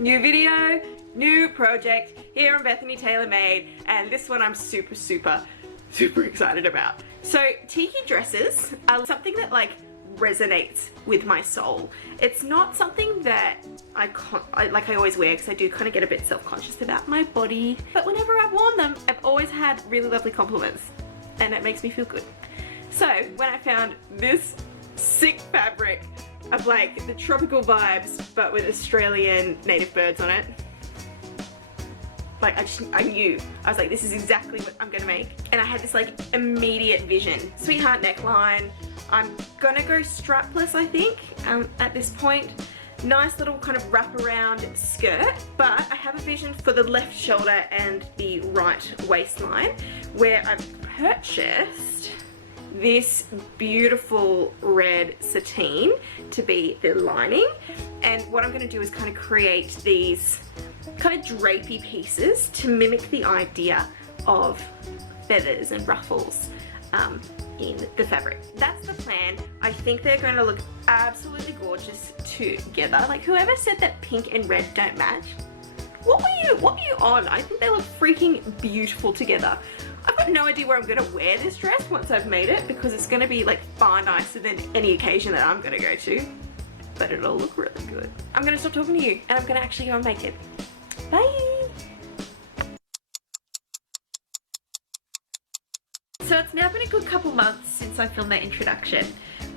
New video, new project here on BethanyTaylorMade, and this one I'm super excited about. So Tiki dresses are something that like resonates with my soul. It's not something that I always wear because I do kind of get a bit self-conscious about my body, but whenever I've worn them I've always had really lovely compliments and it makes me feel good. So when I found this sick fabric of like the tropical vibes but with Australian native birds on it, like I knew, I was like, this is exactly what I'm gonna make. And I had this like immediate vision. Sweetheart neckline. I'm gonna go strapless, I think, at this point. Nice little kind of wraparound skirt, but I have a vision for the left shoulder and the right waistline where I've purchased this beautiful red sateen to be the lining. And what I'm gonna do is kind of create these kind of drapey pieces to mimic the idea of feathers and ruffles in the fabric. That's the plan. I think they're going to look absolutely gorgeous together. Like whoever said that pink and red don't match, what were you on? I think they look freaking beautiful together. I've got no idea where I'm going to wear this dress once I've made it because it's going to be like far nicer than any occasion that I'm going to go to, but it'll look really good. I'm going to stop talking to you and I'm going to actually go and make it. Bye! So it's now been a good couple months since I filmed that introduction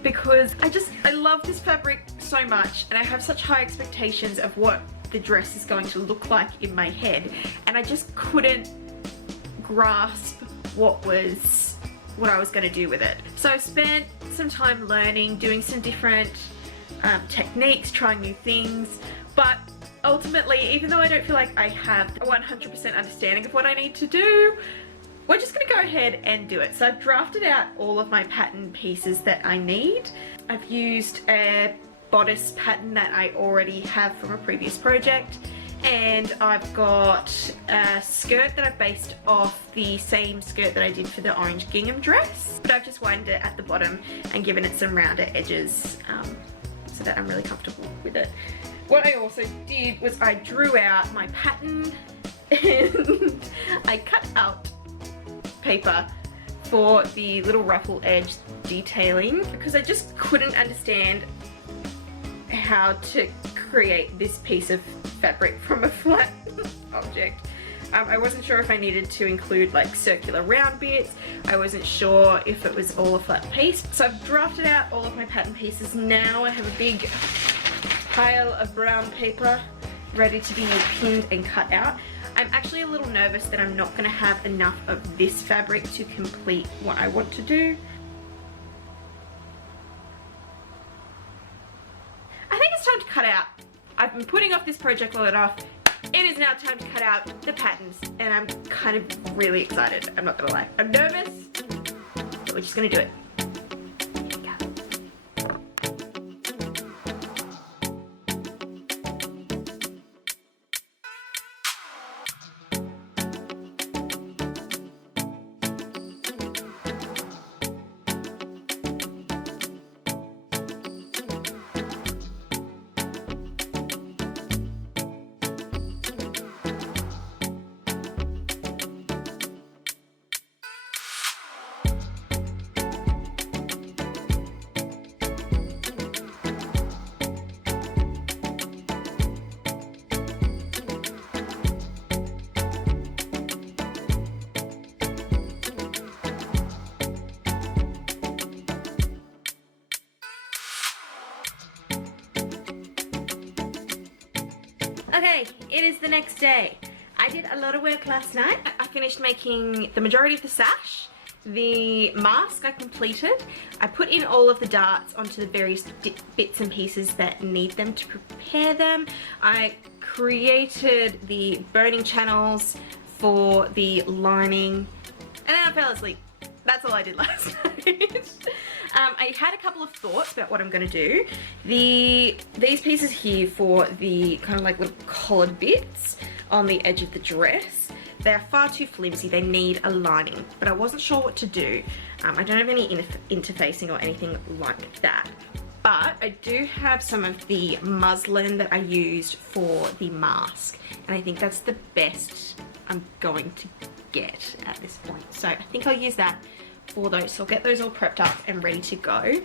because I love this fabric so much and I have such high expectations of what the dress is going to look like in my head, and I just couldn't grasp what I was going to do with it. So I spent some time learning, doing some different techniques, trying new things, but ultimately, even though I don't feel like I have a 100% understanding of what I need to do, we're just going to go ahead and do it. So I've drafted out all of my pattern pieces that I need. I've used a bodice pattern that I already have from a previous project, and I've got a skirt that I've based off the same skirt that I did for the orange gingham dress, but I've just widened it at the bottom and given it some rounder edges so that I'm really comfortable with it. What I also did was I drew out my pattern and I cut out paper for the little ruffle edge detailing because I just couldn't understand how to create this piece of fabric from a flat object. I wasn't sure if I needed to include like circular round bits. I wasn't sure if it was all a flat piece. So I've drafted out all of my pattern pieces. Now I have a big pile of brown paper ready to be pinned and cut out. I'm actually a little nervous that I'm not going to have enough of this fabric to complete what I want to do. I think it's time to cut out. I've been putting off this project long enough. It is now time to cut out the patterns and I'm kind of really excited. I'm not going to lie. I'm nervous, but we're just going to do it. Okay, it is the next day. I did a lot of work last night. I finished making the majority of the sash. The mask I completed. I put in all of the darts onto the various bits and pieces that need them to prepare them. I created the burning channels for the lining, and then I fell asleep. That's all I did last night. I had a couple of thoughts about what I'm going to do. These pieces here for the kind of like little collared bits on the edge of the dress, they're far too flimsy. They need a lining, but I wasn't sure what to do. I don't have any interfacing or anything like that. But I do have some of the muslin that I used for the mask, and I think that's the best I'm going to get at this point. So I think I'll use that for those. So I'll get those all prepped up and ready to go.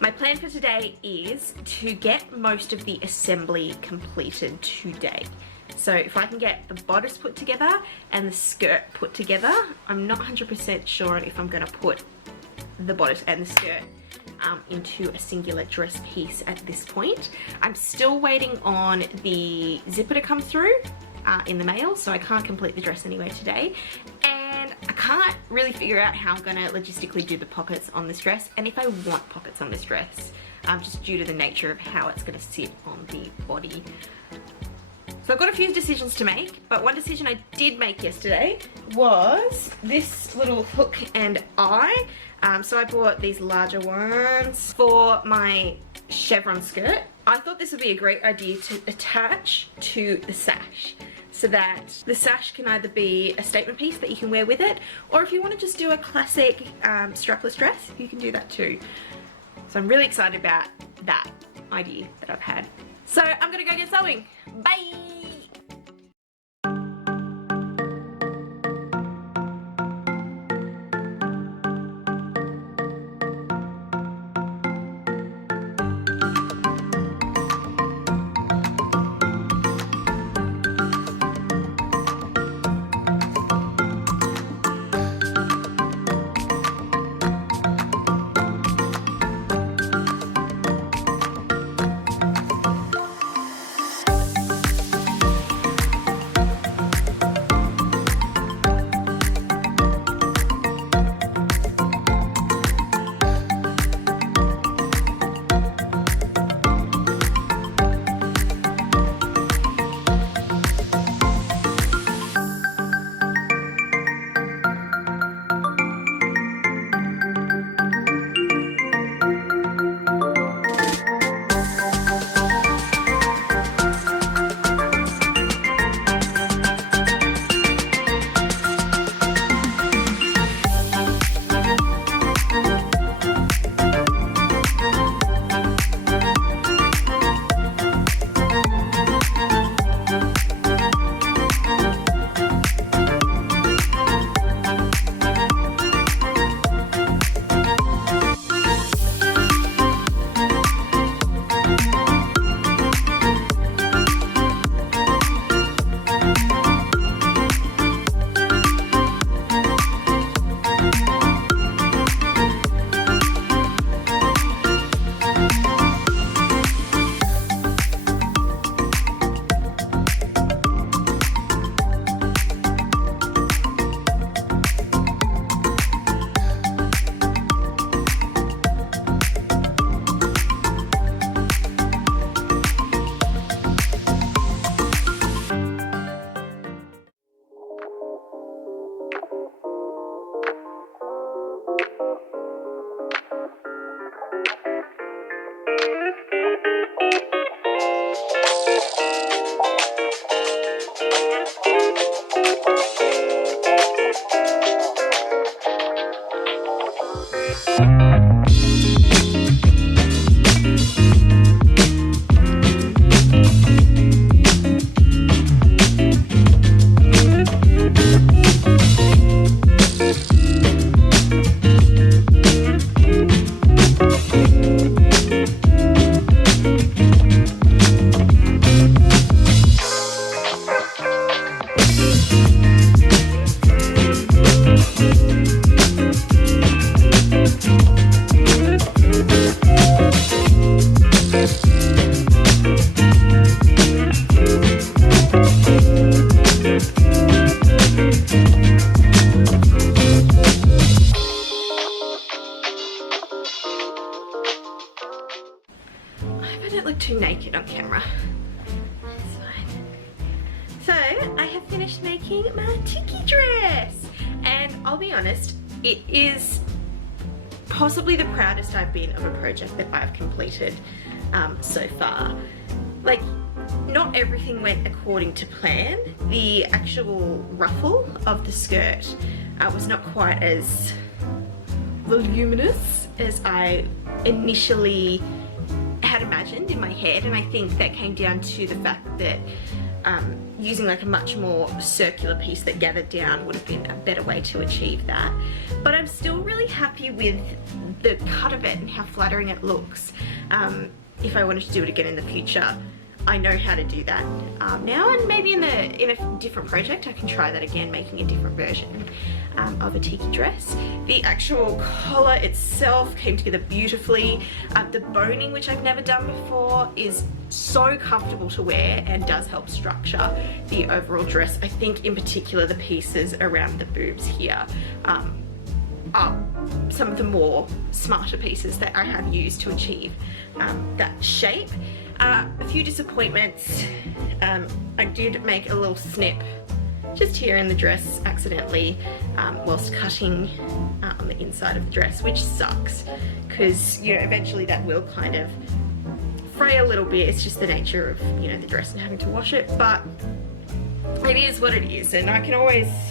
My plan for today is to get most of the assembly completed today. So if I can get the bodice put together and the skirt put together, I'm not 100% sure if I'm going to put the bodice and the skirt into a singular dress piece at this point. I'm still waiting on the zipper to come through in the mail, so I can't complete the dress anyway today. And I can't really figure out how I'm going to logistically do the pockets on this dress, and if I want pockets on this dress, just due to the nature of how it's going to sit on the body. So I've got a few decisions to make, but one decision I did make yesterday was this little hook and eye. So I bought these larger ones for my chevron skirt. I thought this would be a great idea to attach to the sash, so that the sash can either be a statement piece that you can wear with it, or if you want to just do a classic strapless dress, you can do that too. So I'm really excited about that idea that I've had. So I'm gonna go get sewing. Bye! Too naked on camera. It's fine. So I have finished making my Tiki dress, and I'll be honest, it is possibly the proudest I've been of a project that I've completed so far. Like, not everything went according to plan. The actual ruffle of the skirt was not quite as voluminous as I initially had imagined in my head, and I think that came down to the fact that using like a much more circular piece that gathered down would have been a better way to achieve that. But I'm still really happy with the cut of it and how flattering it looks. If I wanted to do it again in the future, I know how to do that now, and maybe in a different project I can try that again, making a different version of a tiki dress. The actual collar itself came together beautifully. The boning, which I've never done before, is so comfortable to wear and does help structure the overall dress. I think in particular the pieces around the boobs here are some of the more smarter pieces that I have used to achieve that shape. A few disappointments. I did make a little snip just here in the dress accidentally whilst cutting on the inside of the dress, which sucks because, you know, eventually that will kind of fray a little bit. It's just the nature of, you know, the dress and having to wash it, but it is what it is, and I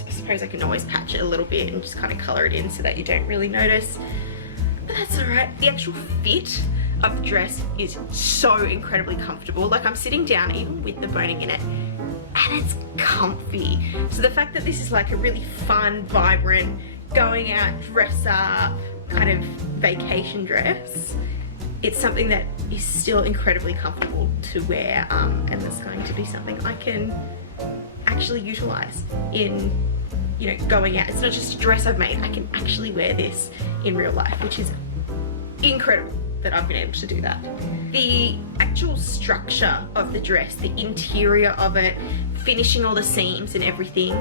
suppose I can always patch it a little bit and just kind of colour it in so that you don't really notice, but that's alright. The actual fit of the dress is so incredibly comfortable. Like, I'm sitting down even with the boning in it and it's comfy. So the fact that this is like a really fun, vibrant, going out, dress up kind of vacation dress, it's something that is still incredibly comfortable to wear, and it's going to be something I can actually utilize in, you know, going out. It's not just a dress I've made, I can actually wear this in real life, which is incredible that I've been able to do that. The actual structure of the dress, the interior of it, finishing all the seams and everything,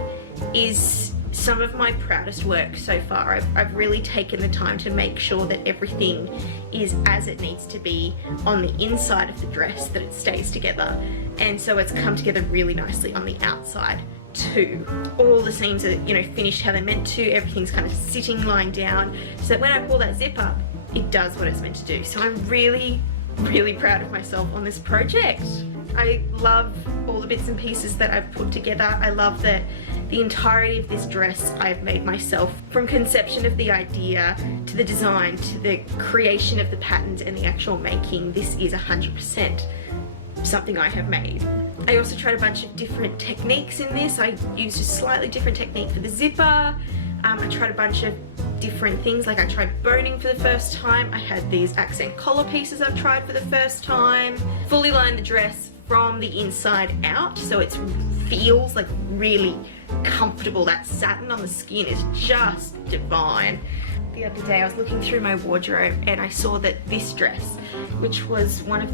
is some of my proudest work so far. I've really taken the time to make sure that everything is as it needs to be on the inside of the dress, that it stays together, and so it's come together really nicely on the outside too. All the seams are, you know, finished how they're meant to. Everything's kind of sitting, lying down, so that when I pull that zip up, it does what it's meant to do. So I'm really, really proud of myself on this project. I love all the bits and pieces that I've put together. I love that the entirety of this dress I've made myself, from conception of the idea to the design to the creation of the patterns and the actual making. This is 100% something I have made. I also tried a bunch of different techniques in this. I used a slightly different technique for the zipper. I tried a bunch of different things, like I tried boning for the first time. I had these accent collar pieces I've tried for the first time. Fully lined the dress from the inside out, so it feels like really comfortable. That satin on the skin is just divine. The other day I was looking through my wardrobe and I saw that this dress, which was one of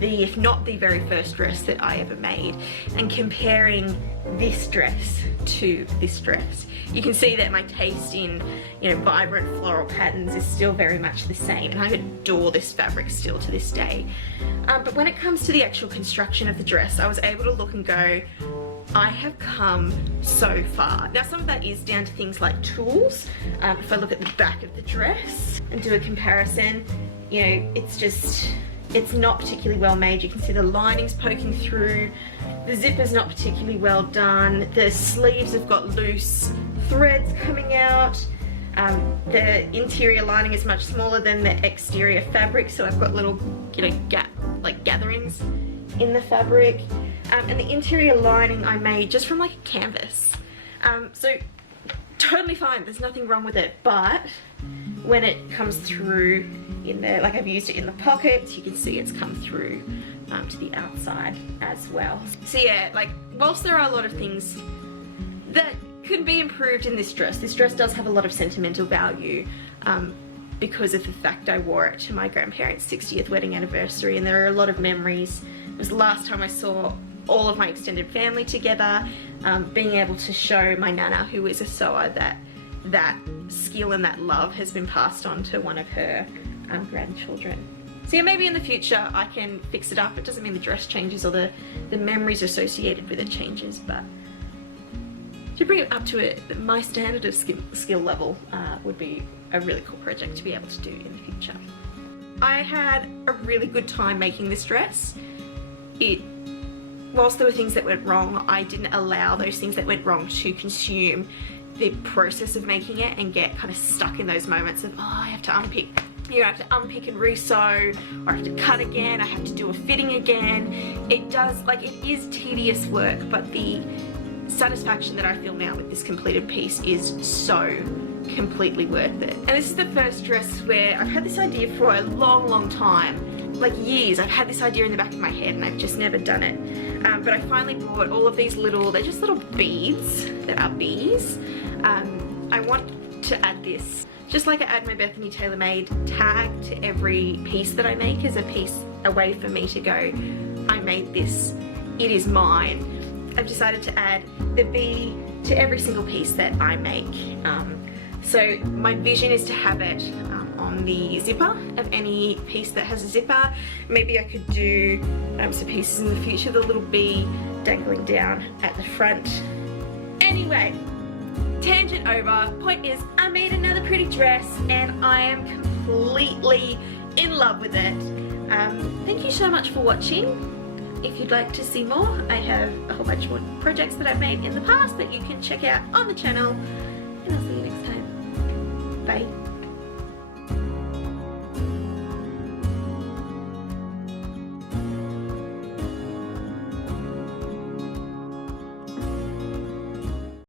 the, if not the very first dress that I ever made, and comparing this dress to this dress, you can see that my taste in, you know, vibrant floral patterns is still very much the same, and I adore this fabric still to this day. But when it comes to the actual construction of the dress, I was able to look and go, I have come so far. Now some of that is down to things like tools. If I look at the back of the dress and do a comparison, you know, it's not particularly well made. You can see the linings poking through. The zipper's not particularly well done. The sleeves have got loose threads coming out. The interior lining is much smaller than the exterior fabric, so I've got little, you know, gatherings in the fabric. And the interior lining I made just from like a canvas. So totally fine, there's nothing wrong with it, but when it comes through in there, like I've used it in the pockets, you can see it's come through to the outside as well. So yeah, like whilst there are a lot of things that could be improved in this dress does have a lot of sentimental value because of the fact I wore it to my grandparents' 60th wedding anniversary, and there are a lot of memories. It was the last time I saw all of my extended family together, being able to show my nana, who is a sewer, that skill and that love has been passed on to one of her grandchildren. So yeah, maybe in the future I can fix it up. It doesn't mean the dress changes or the memories associated with it changes, but to bring it up to my standard of skill level would be a really cool project to be able to do in the future. I had a really good time making this dress. Whilst there were things that went wrong, I didn't allow those things that went wrong to consume the process of making it and get kind of stuck in those moments of, oh, I have to unpick you know, I have to unpick and resew, or I have to cut again, I have to do a fitting again. It does, like, it is tedious work, but the satisfaction that I feel now with this completed piece is so completely worth it. And this is the first dress where I've had this idea for a long time, like years. I've had this idea in the back of my head and I've just never done it. But I finally bought all of these little, they're just little beads that are bees. I want to add this, just like I add my Bethany TaylorMade tag to every piece that I make as a piece, a way for me to go, I made this, it is mine. I've decided to add the bee to every single piece that I make. So my vision is to have it on the zipper of any piece that has a zipper. Maybe I could do some pieces in the future, the little bee dangling down at the front. Anyway, tangent over. Point is, I made another pretty dress and I am completely in love with it. Thank you so much for watching. If you'd like to see more, I have a whole bunch more projects that I've made in the past that you can check out on the channel.